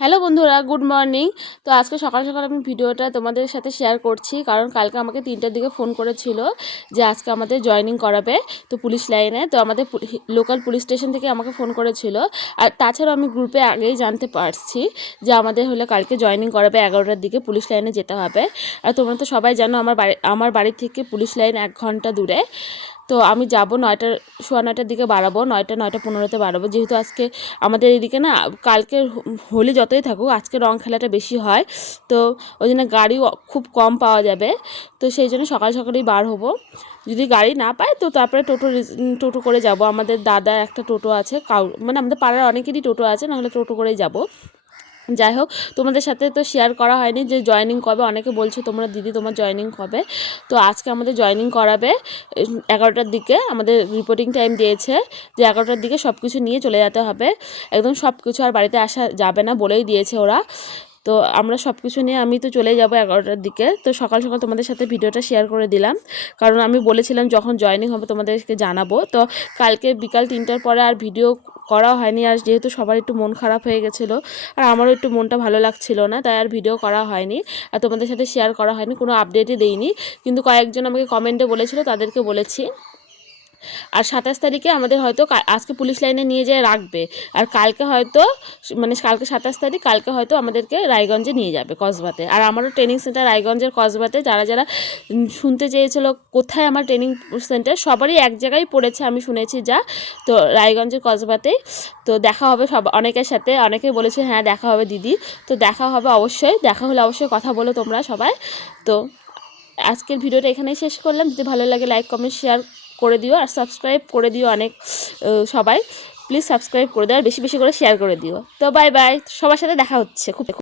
Hello বন্ধুরা, good morning. তো আজকে সকাল সকাল আমি ভিডিওটা তোমাদের সাথে শেয়ার করছি, কারণ কালকে আমাকে তিনটার দিকে ফোন করেছিল যে আজকে আমাদের জয়েনিং করাবে তো পুলিশ লাইনে। তো আমাদের লোকাল পুলিশ স্টেশন থেকে আমাকে ফোন করেছিল। আর তাছাড়াও আমি গ্রুপে আগেই জানতে পারছি যে আমাদের হলে কালকে জয়েনিং করাবে, এগারোটার দিকে পুলিশ লাইনে যেতে হবে। আর তোমরা তো সবাই জানো, আমার বাড়ি আমার বাড়ি থেকে পুলিশ লাইন এক ঘণ্টা দূরে। তো আমি যাব নয়টার, সোয়া নয়টার দিকে বাড়াবো, নয়টা নয়টা পনেরোতে বাড়াবো। যেহেতু আজকে আমাদের এদিকে না, কালকে হোলি যতই থাকুক, আজকে রং খেলাটা বেশি হয়। তো ওই জন্য গাড়িও খুব কম পাওয়া যাবে। তো সেই জন্য সকাল সকালেই বার হব। যদি গাড়ি না পায়, তো তারপরে টোটো টোটো করে যাব। আমাদের দাদা একটা টোটো আছে, কাউ মানে আমাদের পাড়ার অনেকেরই টোটো আছে, নাহলে টোটো করেই যাব। যাই হোক তোমাদের সাথে তো শেয়ার করা হয়নি যে জয়নিং কবে। অনেকে বলছো, তোমরা দিদি, তোমার জয়নিং কবে? তো আজকে আমাদের জয়নিং করাবে এগারোটার দিকে আমাদের রিপোর্টিং টাইম দিয়েছে যে এগারোটার দিকে সব কিছু নিয়ে চলে যেতে হবে। একদম সব কিছু আর বাড়িতে আসা যাবে না বলেই দিয়েছে ওরা। তো আমরা সব কিছু নিয়ে, আমি তো চলে যাব এগারোটার দিকে। তো সকাল সকাল তোমাদের সাথে ভিডিওটা শেয়ার করে দিলাম। কারণ আমি বলেছিলাম, যখন জয়নিং হবে, তোমাদেরকে জানাব। তো কালকে বিকাল তিনটার পরে আর ভিডিও করা হয়নি আর যেহেতু সবার একটু মন খারাপ হয়ে গেছিল আর আমারও একটু মনটা ভালো লাগছিল না, তাই আর ভিডিও করা হয়নি আর তোমাদের সাথে শেয়ার করা হয়নি, কোনো আপডেটই দেইনি। কিন্তু কয়েকজন আমাকে কমেন্টে বলেছিল, তাদেরকে বলেছি। আর সাতাশ তারিখে আমাদের হয়তো আজকে পুলিশ লাইনে নিয়ে যেয়ে রাখবে। আর কালকে হয়তো মানে কালকে সাতাশ তারিখ, কালকে হয়তো আমাদেরকে রায়গঞ্জে নিয়ে যাবে কসবাতে। আর আমারও ট্রেনিং সেন্টার রায়গঞ্জের কসবাতে। যারা যারা শুনতে চেয়েছিল কোথায় আমার ট্রেনিং সেন্টার সবারই এক জায়গায় পড়েছে আমি শুনেছি যা। তো রায়গঞ্জের কসবাতেই তো দেখা হবে সব অনেকের সাথে। অনেকেই বলেছে হ্যাঁ দেখা হবে দিদি। তো দেখা হবে অবশ্যই। দেখা হলে অবশ্যই কথা বলো তোমরা সবাই। তো আজকের ভিডিওটা এখানেই শেষ করলাম। যদি ভালো লাগে লাইক কমেন্ট শেয়ার করে দিও আর সাবস্ক্রাইব করে দিও অনেক সবাই। প্লিজ সাবস্ক্রাইব করে দিও আর বেশি বেশি করে শেয়ার করে দিও। তো বাই বাই সবার সাথে দেখা হচ্ছে। খুব